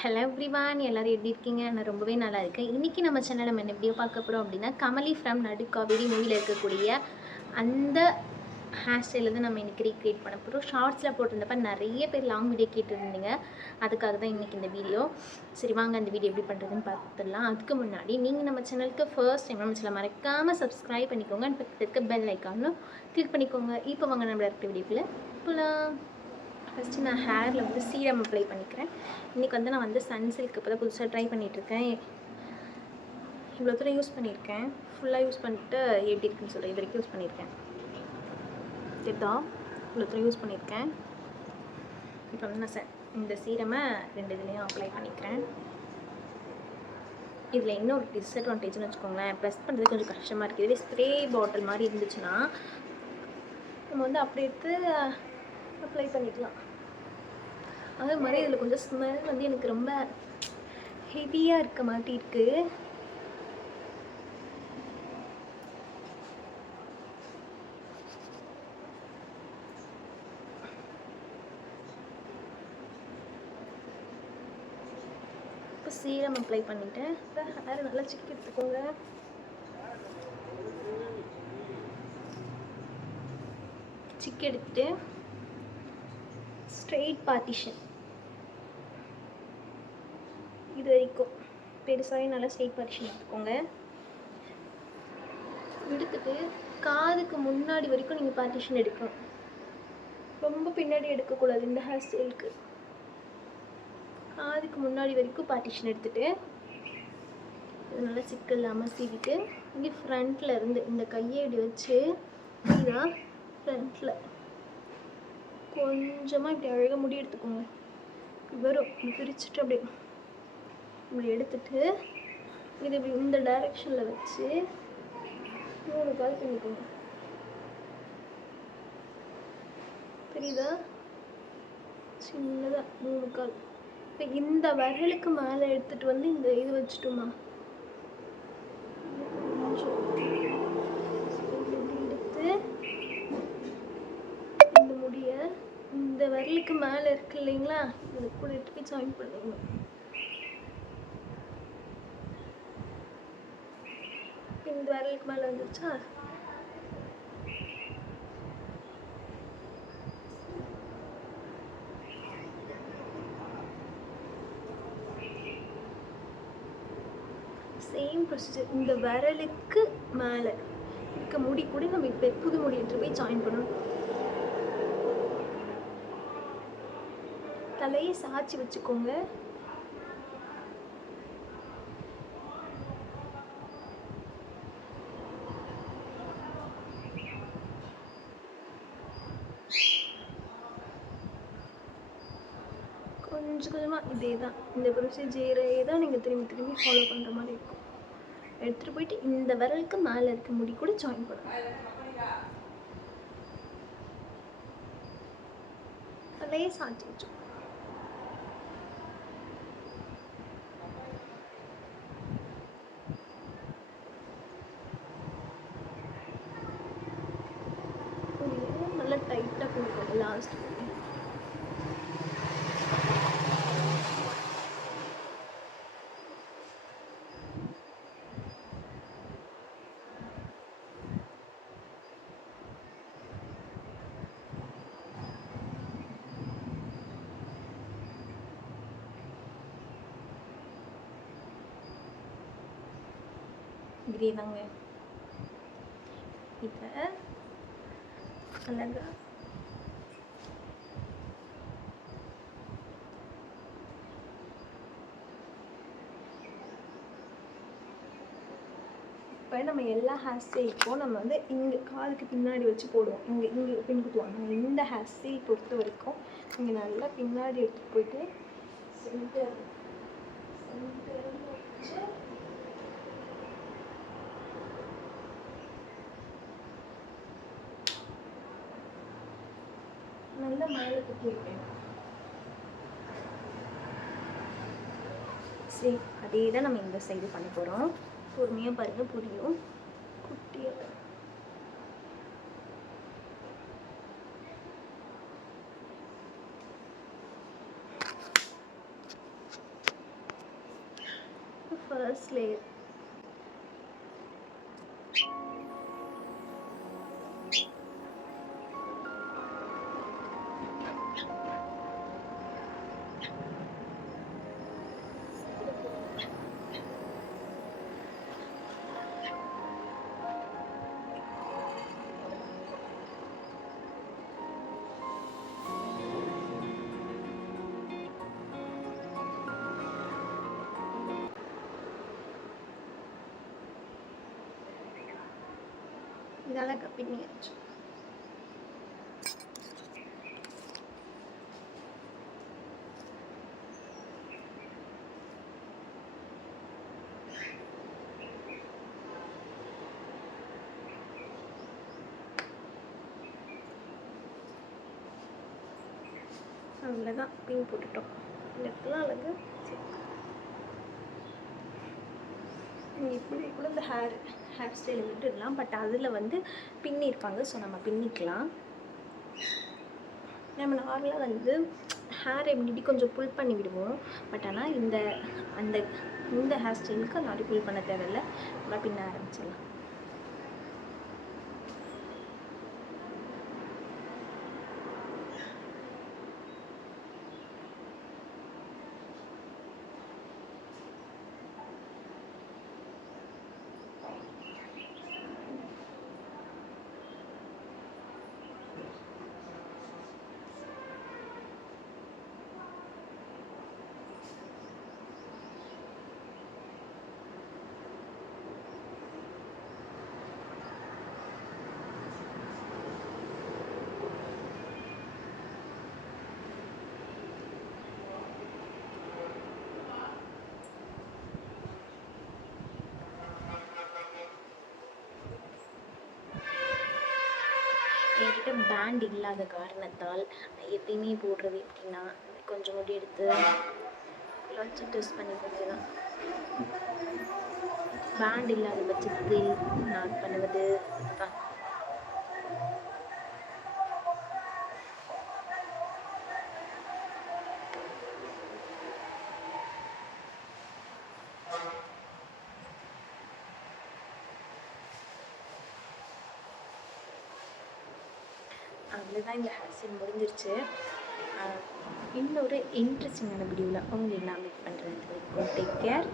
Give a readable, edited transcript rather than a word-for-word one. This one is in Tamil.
ஹலோ எவ்ரிவான், எல்லோரும் எப்படி இருக்கீங்க? நான் ரொம்பவே நல்லா இருக்கேன். இன்றைக்கி நம்ம சேனல் நம்ம என்ன வீடியோ பார்க்க போகிறோம் அப்படின்னா, கமலி ஃப்ரம் நடுக்காவேரி மூவியில் இருக்கக்கூடிய அந்த ஹேர் ஸ்டைலில் தான் நம்ம இன்றைக்கி ரீக்ரியேட் பண்ண போகிறோம். ஷார்ட்ஸில் போட்டிருந்தப்ப நிறைய பேர் லாங் வீடியோ கேட்டுருந்தீங்க. அதுக்காக தான் இன்றைக்கி இந்த வீடியோ. சரி வாங்க அந்த வீடியோ எப்படி பண்ணுறதுன்னு பார்த்துடலாம். அதுக்கு முன்னாடி நீங்கள் நம்ம சேனலுக்கு ஃபர்ஸ்ட் டைம் நம்ம சேனல் மறக்காமல் சப்ஸ்கிரைப் பண்ணிக்கோங்க. பக்கத்தில் இருக்க பெல் ஐக்கானும் கிளிக் பண்ணிக்கோங்க. இப்போ வாங்க நம்மள இருக்க வீடியோக்குள்ளே போகலாம். ஃபஸ்ட்டு நான் ஹேரில் வந்து சீரம் அப்ளை பண்ணிக்கிறேன். இன்றைக்கி வந்து நான் வந்து சன்சில்க் இப்போ தான் புதுசாக ட்ரை பண்ணிகிட்ருக்கேன். இவ்வளோ தூரம் யூஸ் பண்ணியிருக்கேன். ஃபுல்லாக யூஸ் பண்ணிட்டு எப்படி இருக்குன்னு சொல்கிறேன். இது வரைக்கும் யூஸ் பண்ணியிருக்கேன். இதுதான் இவ்வளோ தூரம் யூஸ் பண்ணியிருக்கேன். இப்போ வந்து நான் இந்த சீரமை 2 இதுலேயும் அப்ளை பண்ணிக்கிறேன். இதில் இன்னொரு டிஸ்அட்வான்டேஜ்னு வச்சுக்கோங்களேன், ப்ரெஸ் பண்ணுறது கொஞ்சம் கஷ்டமாக இருக்குது. இதுவே ஸ்ப்ரே பாட்டில் மாதிரி இருந்துச்சுன்னா நம்ம வந்து அப்படி எடுத்து அப்ளை பண்ணிக்கலாம். அதே மாதிரி இதில் கொஞ்சம் ஸ்மெல் வந்து எனக்கு ரொம்ப ஹெவியாக இருக்க மாதிரி இருக்குது. இப்போ சீரம் அப்ளை பண்ணிவிட்டேன். இப்போ ஹேர் நல்லா சிக்கி எடுத்துக்கோங்க. சிக்கி எடுத்துட்டு ஸ்ட்ரெயிட் பார்ட்டிஷன் இது வரைக்கும் பெருசாகவே நல்லா ஸ்ட்ரெயிட் பார்ட்டிஷன் எடுத்துக்கோங்க. எடுத்துட்டு காதுக்கு முன்னாடி வரைக்கும் நீங்கள் பார்ட்டிஷன் எடுக்கணும். ரொம்ப பின்னாடி எடுக்கக்கூடாது. இந்த ஹேர் ஸ்டைலுக்கு காதுக்கு முன்னாடி வரைக்கும் பார்ட்டிஷன் எடுத்துகிட்டு இது நல்லா சிக்கல் இல்லாமல் சீவிட்டு இங்கே ஃப்ரண்ட்டில் இருந்து இந்த கையை இப்படி வச்சு இதுதான் ஃப்ரண்ட்டில் கொஞ்சமாக இப்படி அழகாக முடி எடுத்துக்கோங்க. வரும் பிரிச்சுட்டு அப்படியே இப்படி எடுத்துட்டு இது இப்படி இந்த டைரெக்ஷனில் வச்சு 3 கால் பண்ணிக்கோங்க. தெரியுதா? சின்னதாக 3 கால். இப்போ இந்த விரலுக்கு மேலே எடுத்துகிட்டு வந்து இந்த இது வச்சுட்டோமா, எடுத்து இந்த முடிய இந்த விரலுக்கு மேலே இருக்கு இல்லைங்களா, இது கூட எடுத்து ஜாயின் பண்ணுங்க. இந்த விரலுக்கு மேலே வந்துருச்சா, சேம் ப்ரொசீஜர். இந்த விரலுக்கு மேலே இருக்க முடி கூட நம்ம இப்போ புது முடி எடுத்து போய் ஜாயின் பண்ணணும். தலையை சாய்ச்சி வச்சுக்கோங்க. கொஞ்சம் கொஞ்சமாக இதே தான், இந்த ப்ரொசீஜரே தான் நீங்கள் திரும்பி ஃபாலோ பண்ணுற மாதிரி இருக்கும். எடுத்துகிட்டு போயிட்டு இந்த விரலுக்கு மேலே இருக்க முடி கூட ஜாயின் பண்ணணும். தலையே சாய்ச்சி வச்சோம். நல்லா டைட்டாக கொடுக்கணும் லாஸ்ட். இதே தாங்க. இதை அழகா இப்போ நம்ம எல்லா ஹேர் ஸ்டைலுக்கும் நம்ம வந்து இங்கே காதுக்கு பின்னாடி வச்சு போடுவோம். இங்கே பின் குத்துவாங்க. இந்த ஹேர் ஸ்டைல் பொறுத்த வரைக்கும் இங்கே நல்லா பின்னாடி எடுத்துகிட்டு போயிட்டு சென்டர் வச்சு நல்லா மேலே தூக்கி வைப்பேன். சரி, அதே தான் நம்ம இந்த சைடு பண்ண போகிறோம். பொறுமையாக பாருங்கள், புரியும். குட்டியாக ஃபர்ஸ்ட் லேயர். இதெல்லாம் கப்பினியாச்சு. அவ்வளோதான், பின் போட்டுட்டோம். இந்த இடத்துல அழகு இப்படி கூட இந்த ஹேர் ஸ்டைலை விட்டுடலாம். பட் அதில் வந்து பின்னிருப்பாங்க, ஸோ நம்ம பின்னிக்கலாம். நம்ம நார்மலாக வந்து ஹேர் எப்படி கொஞ்சம் புல் பண்ணி விடுவோம். பட் ஆனால் இந்த ஹேர் ஸ்டைலுக்கு அந்த மாதிரி புல் பண்ண தேவையில்லை. நம்ம பின்ன ஆரம்பிச்சிடலாம். என்கிட்ட பேண்ட் இல்லாத காரணத்தால் நான் எப்பயுமே போடுறது எப்படின்னா, கொஞ்சம் முடி எடுத்து வச்சு ட்ரெஸ் பண்ணி போடுறதுதான். பேண்ட் இல்லாத பட்சத்தில் நான் பண்ணுவது இதுதான். அவ்வளோதான், இந்த ஹேர் ஸ்டைல் முடிஞ்சிருச்சு. இன்னொரு இன்ட்ரெஸ்டிங்கான வீடியோவில் உங்களை நான் மீட் பண்ணுறேன். Take care.